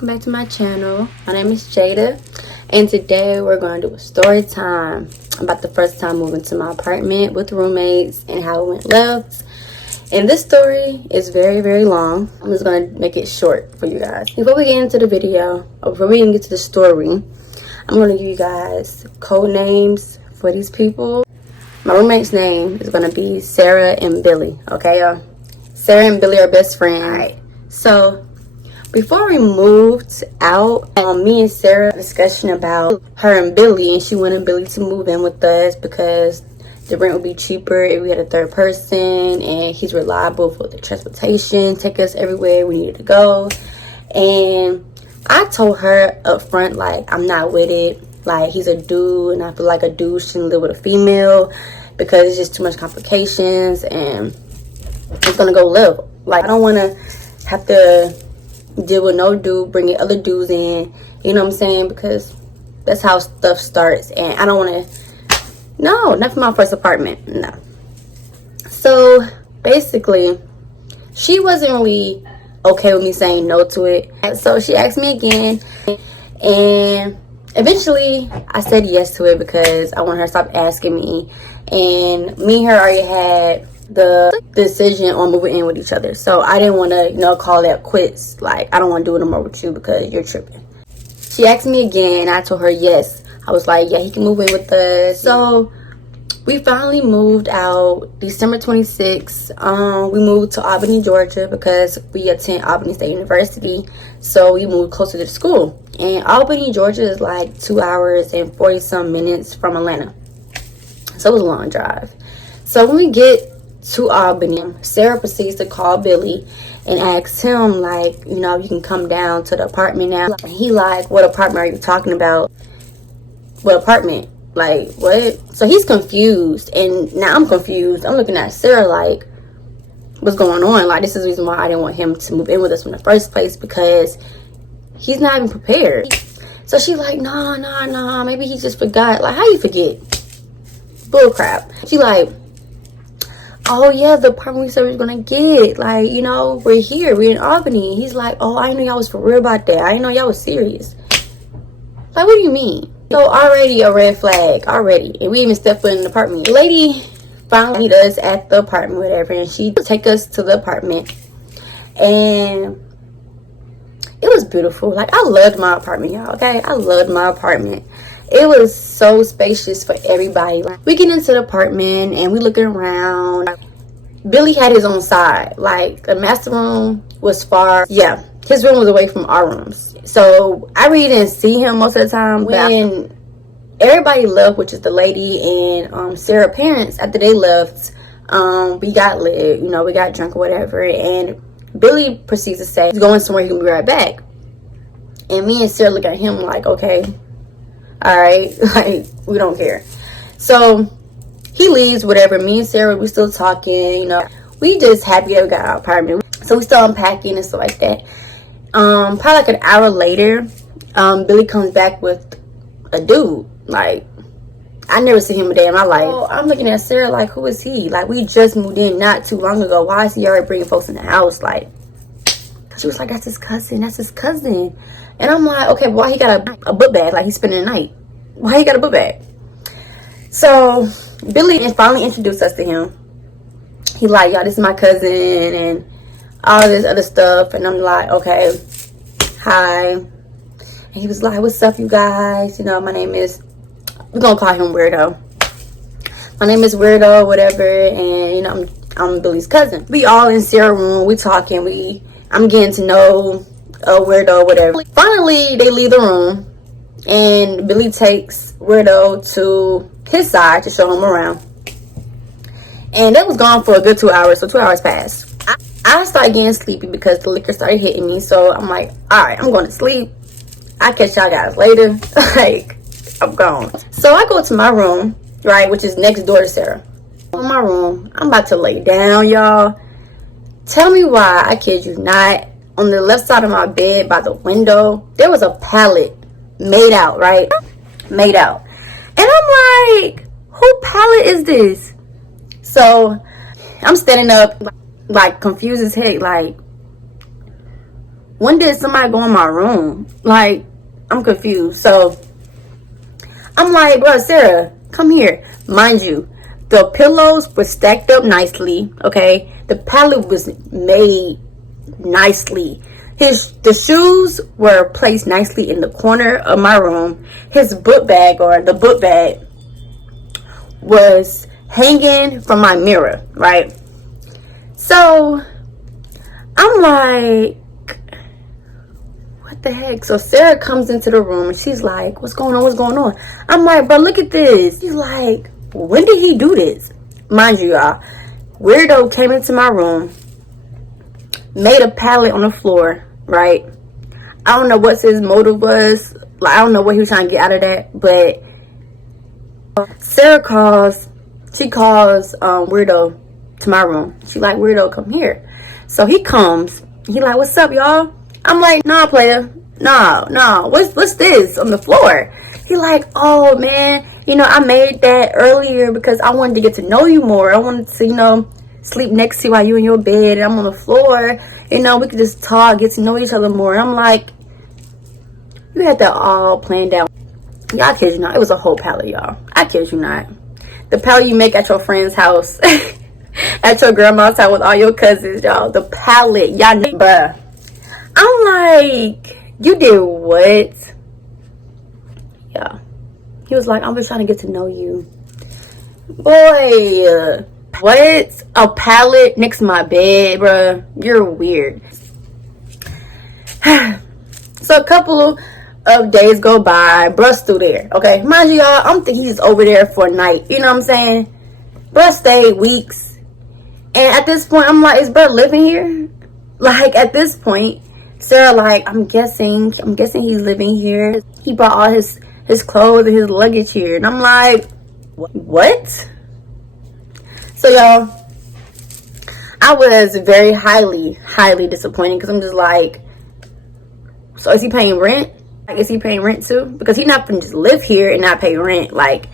welcome back to my channel. My name is Jada, and today we're going to do a story time about the first time moving to my apartment with roommates and how it went left. And this story is very, very long. I'm just going to make it short for you guys. Before we get into the video, or before we even get to the story, I'm going to give you guys code names for these people. My roommate's name is going to be Sarah and Billy, okay, y'all? Sarah and Billy are best friends. All right, so before we moved out, me and Sarah had a discussion about her and Billy, and she wanted Billy to move in with us because the rent would be cheaper if we had a third person, and he's reliable for the transportation, take us everywhere we needed to go. And I told her up front, like, I'm not with it. Like, he's a dude, and I feel like a dude shouldn't live with a female because it's just too much complications, and it's gonna go live. Like, I don't want to have to deal with no dude bringing other dudes in, you know what I'm saying, because that's how stuff starts, and I don't want to. No, not for my first apartment, no. So basically, she wasn't really okay with me saying no to it, and so she asked me again, and eventually I said yes to it because I want her to stop asking me. And me and her already had the decision on moving in with each other, so I didn't want to, you know, call that quits. Like, I don't want to do it no more with you because you're tripping. She asked me again, I told her yes. I was like, yeah, he can move in with us. So we finally moved out December 26th. We moved to Albany, Georgia because we attend Albany State University, so we moved closer to school. And Albany, Georgia is like 2 hours and 40 some minutes from Atlanta, so it was a long drive. So when we get to Albany, Sarah proceeds to call Billy and asks him, like, you know, you can come down to the apartment now. And he like, what apartment are you talking about? What apartment? Like, what? So he's confused, and now I'm confused. I'm looking at Sarah like, what's going on? Like, this is the reason why I didn't want him to move in with us in the first place, because he's not even prepared. So she's like, nah, maybe he just forgot. Like, how you forget? Bull crap. She like, oh yeah, the apartment we said we were gonna get, like, you know, we're here, we're in Albany. He's like, oh, I didn't know y'all was for real about that. I didn't know y'all was serious. Like, what do you mean? So already a red flag, already. And we even stepped foot in the apartment. The lady finally meet us at the apartment, whatever, and she take us to the apartment. And it was beautiful. Like, I loved my apartment, y'all, okay? I loved my apartment. It was so spacious for everybody. We get into the apartment and we looking around. Billy had his own side. Like, the master room was far. Yeah, his room was away from our rooms. So I really didn't see him most of the time. When everybody left, which is the lady and Sarah's parents, after they left, we got lit, you know, we got drunk or whatever. And Billy proceeds to say he's going somewhere, he can be right back. And me and Sarah look at him like, okay, all right, like, we don't care. So he leaves, whatever. Me and Sarah, we still talking, you know. We just happy that we got our apartment. So we still unpacking and stuff like that. Probably like an hour later, Billy comes back with a dude. Like, I never seen him a day in my life. So I'm looking at Sarah like, who is he? Like, we just moved in not too long ago. Why is he already bringing folks in the house? Like, she was like, that's his cousin. That's his cousin. And I'm like, okay, why he got a book bag? Like, he's spending the night. Why he got a book bag? So Billy finally introduced us to him. He like, y'all, this is my cousin and all this other stuff. And I'm like, okay, hi. And he was like, what's up, you guys? You know, my name is, we're gonna call him Weirdo. My name is Weirdo, whatever. And, you know, I'm Billy's cousin. We all in Sarah's room. We talking. I'm getting to know Weirdo, whatever. Finally, they leave the room, and Billy takes Weirdo to his side to show him around. And they was gone for a good 2 hours, so 2 hours passed. I started getting sleepy because the liquor started hitting me, so I'm like, all right, I'm going to sleep. I'll catch y'all guys later. Like, I'm gone. So I go to my room, right, which is next door to Sarah. In my room, I'm about to lay down, y'all. Tell me why, I kid you not, on the left side of my bed by the window, there was a pallet made out, right? Made out. And I'm like, who pallet is this? So I'm standing up, like, confused as heck, like, when did somebody go in my room? Like, I'm confused. So I'm like, bro, Sarah, come here. Mind you, the pillows were stacked up nicely, okay? The pallet was made nicely. The shoes were placed nicely in the corner of my room. His book bag, or the book bag, was hanging from my mirror, right? So I'm like, what the heck? So Sarah comes into the room and she's like, what's going on? What's going on? I'm like, bro, look at this. She's like, when did he do this? Mind you, y'all, weirdo came into my room, made a pallet on the floor, right? I don't know what his motive was. Like, I don't know what he was trying to get out of that. But Sarah calls weirdo to my room. She like, weirdo, come here. So he comes. He like, what's up, y'all? I'm like, nah, player. Nah. What's this on the floor? He like, oh, man, you know, I made that earlier because I wanted to get to know you more. I wanted to, you know, sleep next to you while you in your bed and I'm on the floor. You know, we could just talk, get to know each other more. And I'm like, you had that all planned out. Y'all, I kid you not. It was a whole pallet, y'all. I kid you not. The pallet you make at your friend's house. At your grandma's house with all your cousins, y'all. The pallet. Y'all, bruh. I'm like, you did what? Yeah. He was like, I'm just trying to get to know you. Boy, what? A pallet next to my bed, bruh. You're weird. So a couple of days go by. Bruh's still there, okay? Mind you, y'all, I'm thinking he's over there for a night. You know what I'm saying? Bruh stayed weeks. And at this point, I'm like, is Bruh living here? Like, at this point, Sarah, like, I'm guessing he's living here. He brought all his clothes and his luggage here. And I'm like, what? So, y'all, I was very highly disappointed because I'm just like, so is he paying rent? Like, is he paying rent too? Because he's not gonna just live here and not pay rent. Like,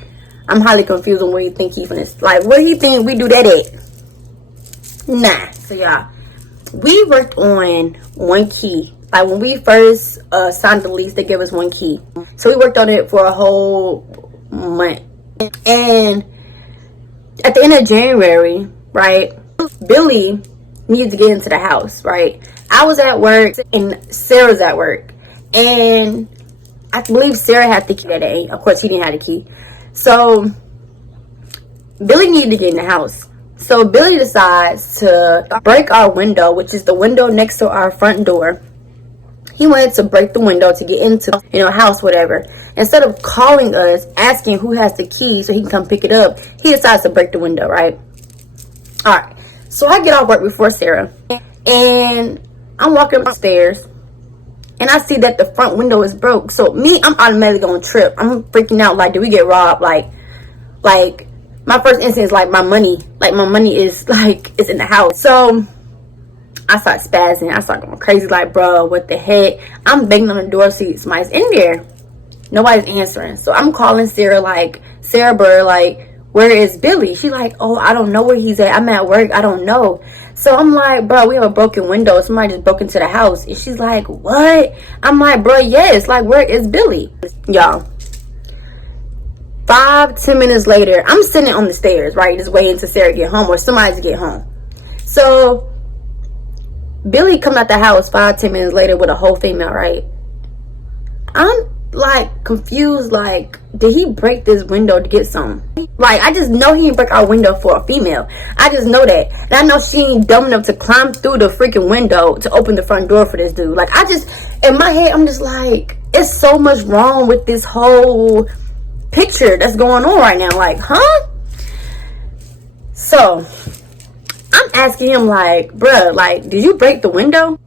I'm highly confused on where you think he's gonna, like, where do you think we do that at? Nah. So, y'all, we worked on one key. Like, when we first signed the lease, they gave us one key. So we worked on it for a whole month. And at the end of January, right, Billy needed to get into the house, right? I was at work and Sarah's at work. And I believe Sarah had the key that day. Of course, she didn't have the key. So Billy needed to get in the house. So Billy decides to break our window, which is the window next to our front door. He wanted to break the window to get into, you know, house, whatever. Instead of calling us, asking who has the key so he can come pick it up, he decides to break the window, right? All right. So I get off work before Sarah. And I'm walking upstairs. And I see that the front window is broke. So me, I'm automatically going to trip. I'm freaking out. Like, did we get robbed? Like, my first instinct is like my money is like, it's in the house. So I start spazzing. I start going crazy. Like, bro, what the heck? I'm banging on the door, see somebody's in there. Nobody's answering. So I'm calling Sarah, like, Sarah, bro, like, where is Billy? She like, oh, I don't know where he's at. I'm at work. I don't know. So I'm like, bro, we have a broken window. Somebody just broke into the house. And she's like, what? I'm like, bro, yes. Like, where is Billy? Y'all, 5-10 minutes later, I'm sitting on the stairs, right? Just waiting to Sarah get home or somebody to get home. So Billy come out the house 5-10 minutes later with a whole female, right? I'm like confused, like, did he break this window to get some? Like, I just know he didn't break our window for a female. I just know that. And I know she ain't dumb enough to climb through the freaking window to open the front door for this dude. Like, I just, in my head, I'm just like, it's so much wrong with this whole picture that's going on right now. Like, huh? So I'm asking him, like, bruh, like, did you break the window?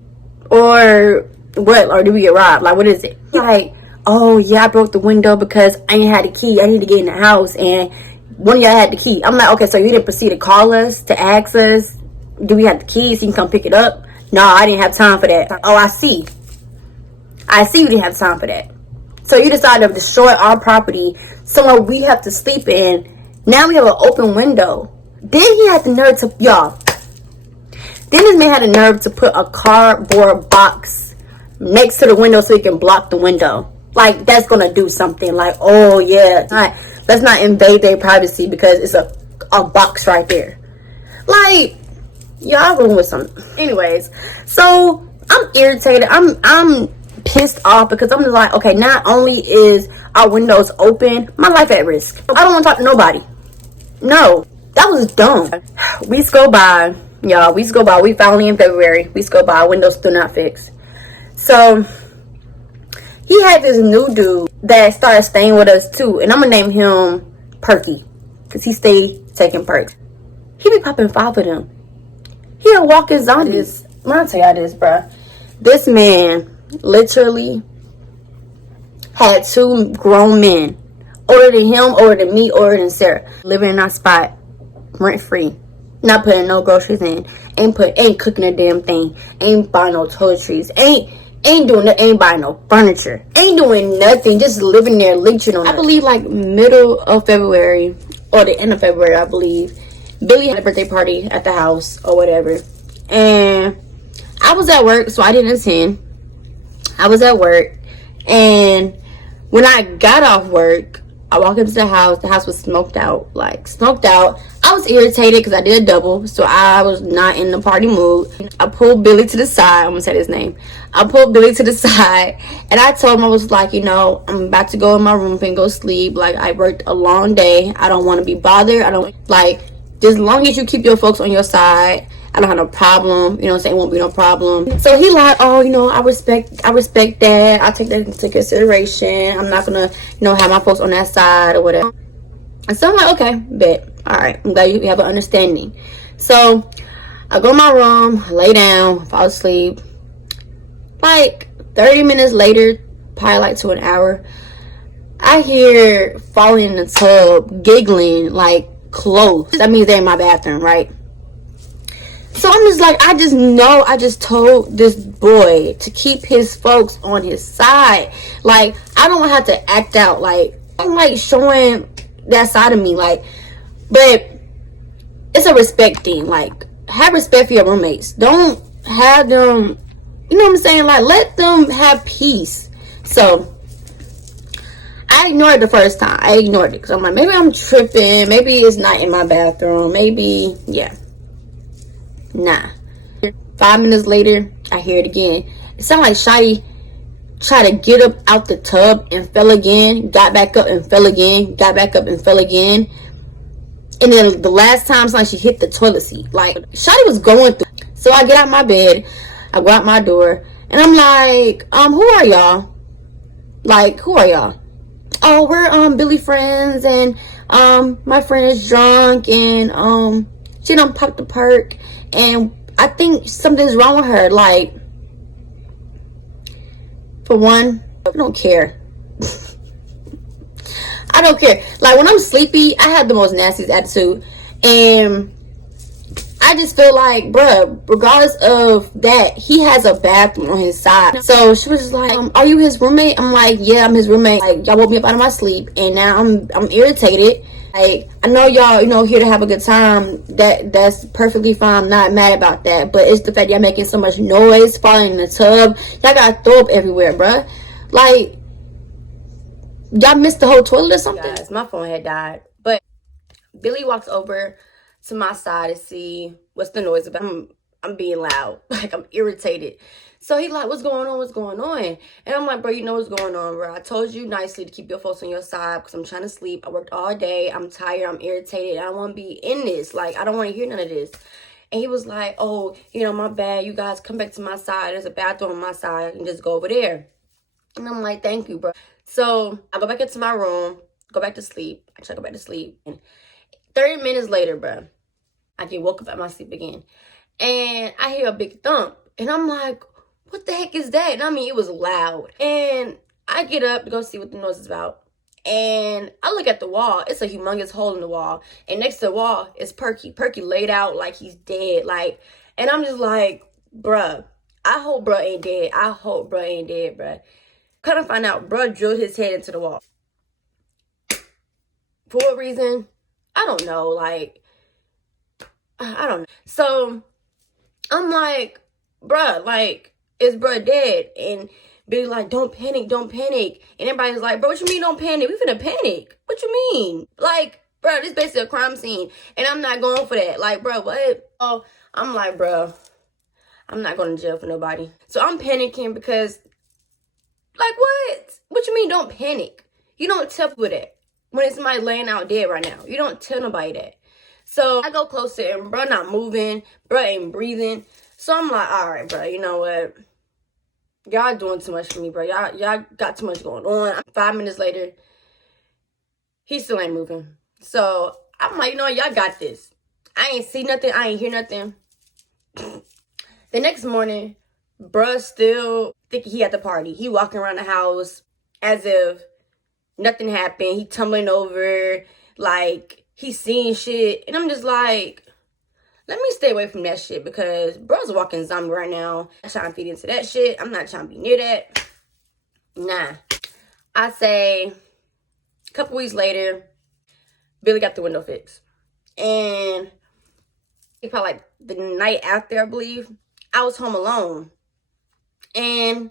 Or what? Or did we get robbed? Like, what is it? Like, oh, yeah, I broke the window because I ain't had a key. I need to get in the house. And one of y'all had the key. I'm like, okay, so you didn't proceed to call us to ask us, do we have the keys so you can come pick it up? No, I didn't have time for that. Oh, I see. I see you didn't have time for that. So you decided to destroy our property somewhere we have to sleep in. Now we have an open window. Then he had the nerve to, y'all, then this man had the nerve to put a cardboard box next to the window so he can block the window. Like, that's gonna do something. Like, oh yeah, let's not invade their privacy because it's a box right there. Like, y'all going with some. Anyways, so I'm irritated. I'm pissed off because I'm like, okay, not only is our windows open, my life at risk. I don't want to talk to nobody. No, that was dumb. Weeks go by, y'all. Weeks go by. We finally in February. Weeks go by. Windows still not fixed. So he had this new dude that started staying with us too, and I'm gonna name him Perky because he stayed taking perks. He be popping 5 of them. He a walking zombie. When I tell y'all this, bruh, this man literally had 2 grown men, older than him, older than me, older than Sarah, living in our spot, rent free, not putting no groceries in, ain't cooking a damn thing, ain't buying no toiletries, ain't buying no furniture, ain't doing nothing, just living there leeching on us. I believe like middle of February or the end of February, I believe, Billy had a birthday party at the house or whatever, and I was at work, so I didn't attend. I was at work, and when I got off work, I walked into the house was smoked out. I was irritated because I did a double, so I was not in the party mood. I pulled Billy to the side. I'm gonna say his name. I pulled Billy to the side, and I told him, I was like, I'm about to go in my room and go sleep. Like, I worked a long day. I don't want to be bothered. I don't like, just as long as you keep your folks on your side, I don't have no problem. You know what I'm saying? It won't be no problem. So he like, oh, I respect that. I'll take that into consideration. I'm not gonna, have my folks on that side or whatever. And so I'm like, okay, bet. All right. I'm glad you have an understanding. So I go in my room, lay down, fall asleep. Like 30 minutes later, probably like to an hour, I hear falling in the tub, giggling, like close. That means they're in my bathroom, right? So I'm just like, I just told this boy to keep his folks on his side. Like, I don't have to act out. Like, I'm like showing that side of me. Like, but it's a respect thing. Like, have respect for your roommates. Don't have them, you know what I'm saying? Like, let them have peace. So I ignored it the first time. I ignored it because I'm like, maybe I'm tripping. Maybe it's not in my bathroom. Maybe, yeah. Nah. 5 minutes later, I hear it again. It sounded like Shotty tried to get up out the tub and fell again, got back up and fell again, got back up and fell again. And then the last time, it's like she hit the toilet seat. Like, Shotty was going through. So I get out my bed, I go out my door, and I'm like, who are y'all? Like, who are y'all? Oh, we're Billy friends, and my friend is drunk, and she done popped the perk, and I think something's wrong with her. Like, for one, I don't care. I don't care. Like, when I'm sleepy, I have the most nastiest attitude, and I just feel like, bruh, regardless of that, he has a bathroom on his side. So she was just like, are you his roommate? I'm like, yeah, I'm his roommate. Like, y'all woke me up out of my sleep, and now I'm irritated. Like, I know y'all, here to have a good time. That's perfectly fine. I'm not mad about that. But it's the fact y'all making so much noise, falling in the tub. Y'all gotta throw up everywhere, bruh. Like, y'all missed the whole toilet or something? Guys, my phone had died. But Billy walks over to my side to see what's the noise about. I'm being loud. Like, I'm irritated. So he like, what's going on? And I'm like, bro, you know what's going on, bro. I told you nicely to keep your folks on your side because I'm trying to sleep. I worked all day. I'm tired. I'm irritated. I don't want to be in this. Like, I don't want to hear none of this. And he was like, oh, my bad. You guys come back to my side. There's a bathroom on my side. I can just go over there. And I'm like, thank you, bro. So I go back into my room, go back to sleep. I try to go back to sleep. And 30 minutes later, bro, I get woke up out my sleep again. And I hear a big thump. And I'm like, what the heck is that? And I mean, it was loud. And I get up to go see what the noise is about. And I look at the wall. It's a humongous hole in the wall. And next to the wall is Perky. Perky laid out like he's dead. Like, and I'm just like, bruh, I hope bruh ain't dead. I hope bruh ain't dead, bruh. Kind of find out, bruh drilled his head into the wall. For what reason? I don't know. Like, I don't know. So I'm like, bruh, like, is bro dead? And Billy like, don't panic, don't panic. And everybody's like, bro, what you mean don't panic? We finna panic. What you mean? Like, bro, this is basically a crime scene. And I'm not going for that. Like, bro, what? Oh, I'm like, bro, I'm not going to jail for nobody. So I'm panicking because, like, what? What you mean don't panic? You don't tell people that. When it's somebody laying out dead right now. You don't tell nobody that. So I go closer and bro not moving. Bro ain't breathing. So I'm like, all right, bro, you know what? Y'all doing too much for me, bro. Y'all got too much going on. 5 minutes later, he still ain't moving. So I'm like, you know what? Y'all got this. I ain't see nothing. I ain't hear nothing. The next morning, bruh still thinking he at the party. He walking around the house as if nothing happened. He tumbling over, like he seeing shit. And I'm just like, let me stay away from that shit because bruh's walking zombie right now. I'm trying to feed into that shit. I'm not trying to be near that. Nah. I say a couple weeks later, Billy got the window fixed. And probably like the night after, I believe, I was home alone. And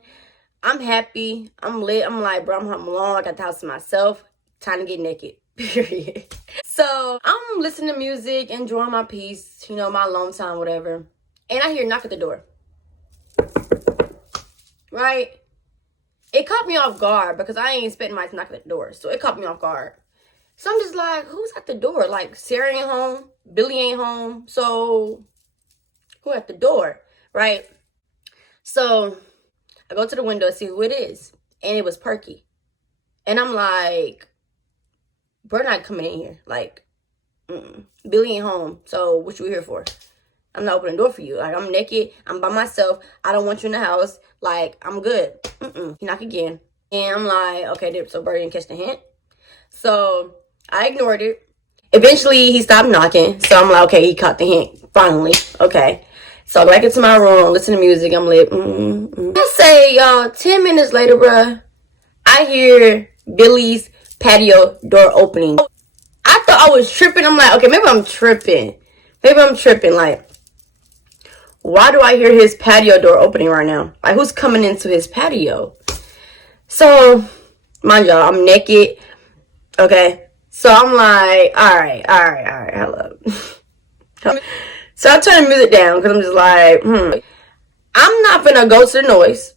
I'm happy. I'm lit. I'm like, bro, I'm home alone. I got the house to myself. Time to get naked. Period. So I'm listening to music, enjoying my peace, you know, my alone time, whatever. And I hear a knock at the door. Right? It caught me off guard because I ain't expecting my knock at the door. So it caught me off guard. So I'm just like, who's at the door? Like, Sarah ain't home. Billy ain't home. So who at the door? Right? So I go to the window to see who it is. And it was Perky. And I'm like, bro not coming in here. Like, Billy ain't home. So what you here for? I'm not opening the door for you. Like, I'm naked. I'm by myself. I don't want you in the house. Like, I'm good. He knock again. And I'm like, okay, so bro didn't catch the hint. So I ignored it. Eventually, he stopped knocking. So I'm like, okay, he caught the hint. Finally. Okay. So I go back into my room, listen to music. I'm like, I say, y'all, 10 minutes later, bruh, I hear Billy's patio door opening. I thought I was tripping. I'm like, okay, maybe I'm tripping. Like, why do I hear his patio door opening right now? Like, who's coming into his patio? So, mind y'all, I'm naked. Okay. So I'm like, all right, hello. So I turn the music down because I'm just like, I'm not gonna go to the noise.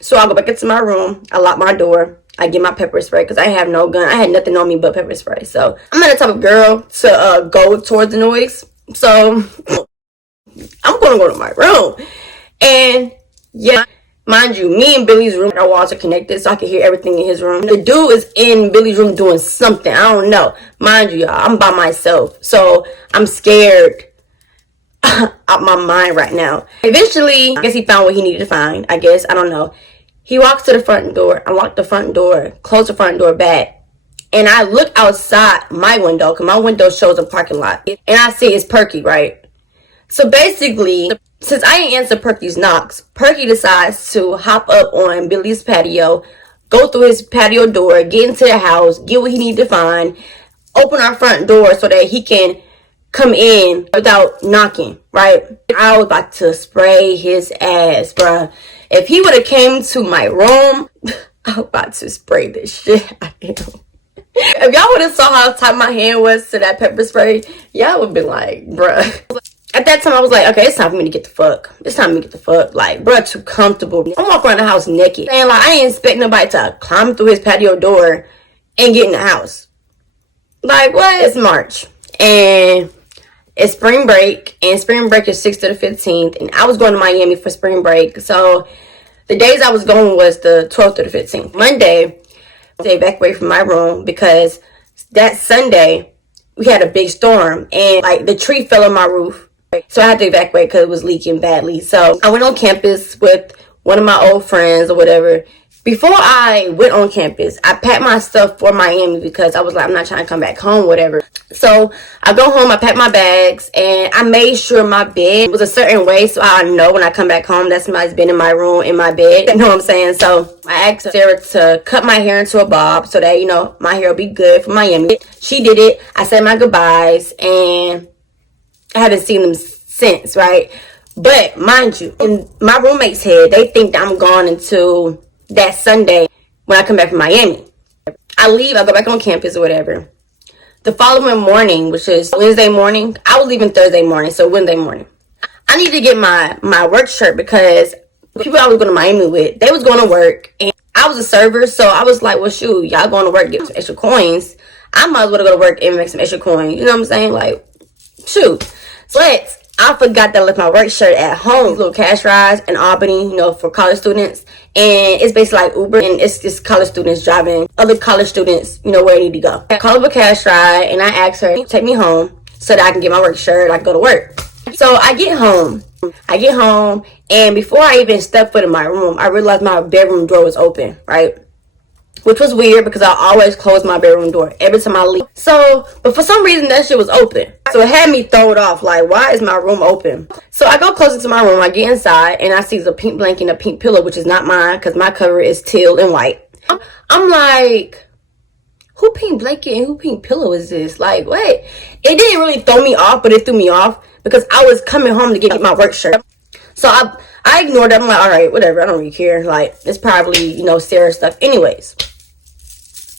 So I go back into my room. I lock my door. I get my pepper spray because I have no gun. I had nothing on me but pepper spray. So I'm not the type of girl to go towards the noise. So I'm gonna go to my room. And yeah, mind you, me and Billy's room, our walls are connected so I can hear everything in his room. The dude is in Billy's room doing something. I don't know. Mind you, y'all, I'm by myself. So I'm scared out my mind right now. Eventually, I guess he found what he needed to find. I guess, I don't know. He walks to the front door, unlocked the front door, closed the front door back. And I look outside my window, because my window shows a parking lot. And I see it's Perky, right? So basically, since I ain't answer Perky's knocks, Perky decides to hop up on Billy's patio, go through his patio door, get into the house, get what he needs to find, open our front door so that he can come in without knocking, right? I was about to spray his ass, bruh. If he would have came to my room, I was about to spray the shit out of him. If y'all would have saw how tight my hand was to that pepper spray, y'all would be like, bruh. At that time, I was like, okay, it's time for me to get the fuck. Like, bruh, too comfortable. I'm walking around the house naked. And like, I ain't expect nobody to climb through his patio door and get in the house. Like, what? It's March. And it's spring break, and spring break is 6th to the 15th, and I was going to Miami for spring break, so the days I was going was the 12th to the 15th. Monday, I evacuated from my room because that Sunday, we had a big storm, and like the tree fell on my roof, so I had to evacuate because it was leaking badly. So I went on campus with one of my old friends or whatever. Before I went on campus, I packed my stuff for Miami because I was like, I'm not trying to come back home, whatever. So I go home, I pack my bags, and I made sure my bed was a certain way so I know when I come back home that somebody's been in my room, in my bed. You know what I'm saying? So I asked Sarah to cut my hair into a bob so that, you know, my hair will be good for Miami. She did it. I said my goodbyes, and I haven't seen them since, right? But mind you, in my roommate's head, they think that I'm gone until that Sunday when I come back from Miami. I leave, I go back on campus or whatever. The following morning, which is Wednesday morning, I was leaving Thursday morning, so Wednesday morning. I need to get my work shirt because people I was going to Miami with, they was going to work, and I was a server, so I was like, well, shoot, y'all going to work, get some extra coins. I might as well go to work and make some extra coins. You know what I'm saying? Like, shoot. But I forgot that I left my work shirt at home. These little cash rides in Albany, you know, for college students. And it's basically like Uber, and it's just college students driving other college students, you know, where they need to go. I call up a cash ride, and I ask her to take me home so that I can get my work shirt, I can go to work. So I get home, and before I even stepped foot in my room, I realized my bedroom door was open, right? Which was weird because I always close my bedroom door every time I leave. So, but for some reason that shit was open. So it had me thrown off, like, why is my room open? So I go closer to my room, I get inside, and I see a pink blanket and a pink pillow, which is not mine because my cover is teal and white. I'm like, who pink blanket and who pink pillow is this? Like, wait. It didn't really throw me off, but it threw me off because I was coming home to get my work shirt. So I ignored it. I'm like, all right, whatever. I don't really care. Like, it's probably, you know, Sarah stuff anyways.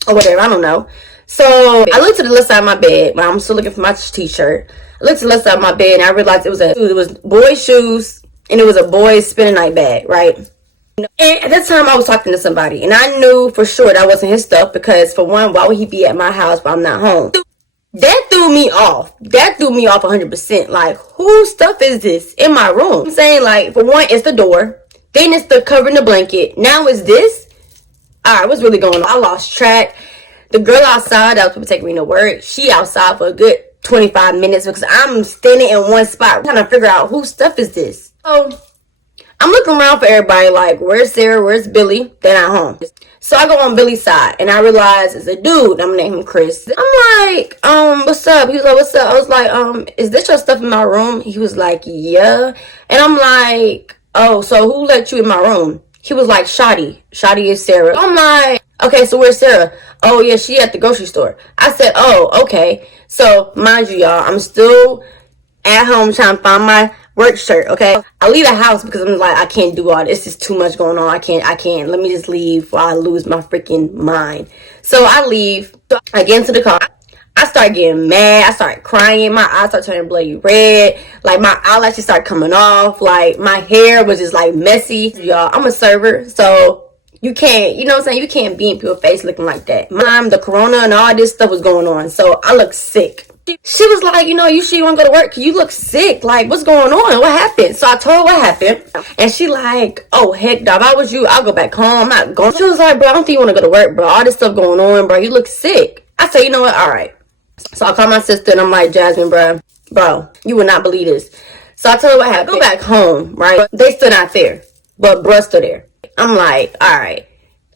Or whatever, I don't know. So I looked to the left side of my bed when I'm still looking for my t-shirt. I looked to the left side of my bed and I realized it was boys' shoes and it was a boy's spinning night bag, right? And at that time I was talking to somebody and I knew for sure that wasn't his stuff because for one, why would he be at my house while I'm not home? That threw me off. That threw me off 100%. Like, whose stuff is this in my room? I'm saying, like, for one, it's the door. Then it's the cover and the blanket. Now it's this. Alright, what's really going on? I lost track. The girl outside that was supposed to take me to work, she outside for a good 25 minutes because I'm standing in one spot trying to figure out whose stuff is this. So I'm looking around for everybody like, where's Sarah? Where's Billy? They're not home. So I go on Billy's side and I realize it's a dude. I'm gonna name him Chris. I'm like, what's up? He was like, what's up? I was like, is this your stuff in my room? He was like, yeah. And I'm like, oh, so who let you in my room? He was like, Shotty. Shotty is Sarah. I'm like, okay, so where's Sarah? Oh, yeah, she at the grocery store. I said, oh, okay. So, mind you, y'all, I'm still at home trying to find my work shirt, okay? I leave the house because I'm like, I can't do all this. It's too much going on. I can't. Let me just leave while I lose my freaking mind. So, I leave. I get into the car. I start getting mad. I start crying. My eyes start turning bloody red. Like, my eyelashes start coming off. Like, my hair was just, like, messy. Y'all, I'm a server, so you can't, you know what I'm saying? You can't be in people's face looking like that. The corona and all this stuff was going on, so I look sick. She was like, you know, you sure you want to go to work? You look sick. Like, what's going on? What happened? So I told her what happened. And she like, oh, heck, dog, if I was you, I'll go back home. I'm not going. She was like, bro, I don't think you want to go to work, bro. All this stuff going on, bro. You look sick. I said, you know what? All right. So I called my sister and I'm like, Jasmine, bro, you would not believe this. So I told her what happened. Go back home, right? They still not there, but bruh still there. I'm like, all right.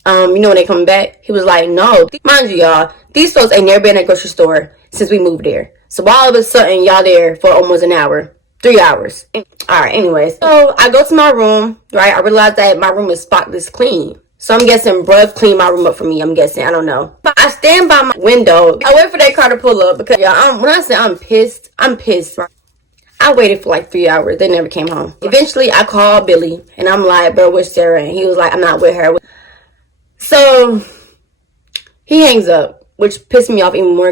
You know when they coming back? He was like, no. Mind you, y'all, these folks ain't never been at a grocery store since we moved there. So all of a sudden, y'all there for almost an hour, 3 hours. All right, anyways. So I go to my room, right? I realize that my room is spotless clean. So I'm guessing bruh cleaned my room up for me. I'm guessing. I don't know. But I stand by my window. I wait for that car to pull up because when I say I'm pissed, I'm pissed. I waited for like 3 hours. They never came home. Eventually, I called Billy and I'm like, bro, where's Sarah? And he was like, I'm not with her. So he hangs up, which pissed me off even more.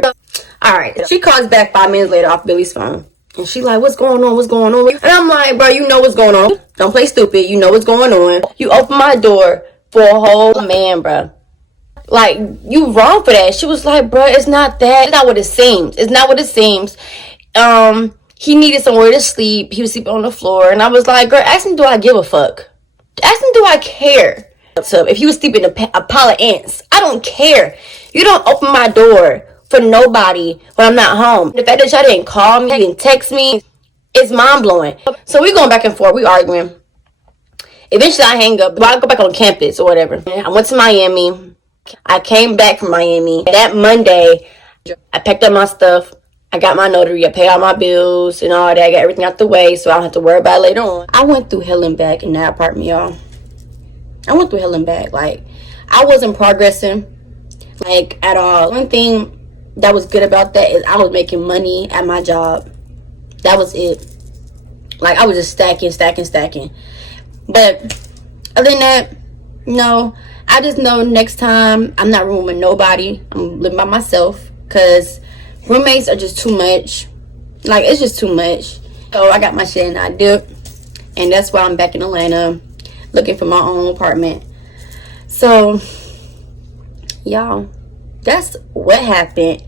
All right. She calls back 5 minutes later off Billy's phone. And she like, what's going on? What's going on? And I'm like, bro, you know what's going on. Don't play stupid. You know what's going on. You open my door for a whole man, bro. Like, you wrong for that. She was like, bro, it's not that. It's not what it seems. It's not what it seems. He needed somewhere to sleep. He was sleeping on the floor. And I was like, girl, ask him, do I give a fuck? Ask him, do I care? So if he was sleeping a pile of ants, I don't care. You don't open my door for nobody when I'm not home. The fact that y'all didn't call me, didn't text me, it's mind-blowing. So we going back and forth. We arguing. Eventually, I hang up. I go back on campus or whatever. I went to Miami. I came back from Miami. That Monday, I packed up my stuff. I got my notary. I paid all my bills and all that. I got everything out the way so I don't have to worry about it later on. I went through hell and back in that apartment, y'all. I went through hell and back. Like, I wasn't progressing, like, at all. One thing that was good about that is I was making money at my job. That was it. Like, I was just stacking. But other than that, no. I just know next time I'm not rooming with nobody. I'm living by myself, because roommates are just too much. Like, it's just too much. So I got my shit and I dipped, and that's why I'm back in Atlanta looking for my own apartment. So y'all, that's what happened.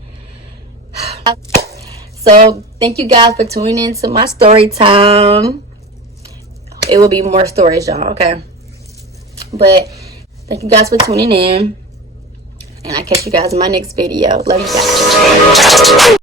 So thank you guys for tuning in to my story time. It will be more stories, y'all, okay? But thank you guys for tuning in, and I'll catch you guys in my next video. Love you guys.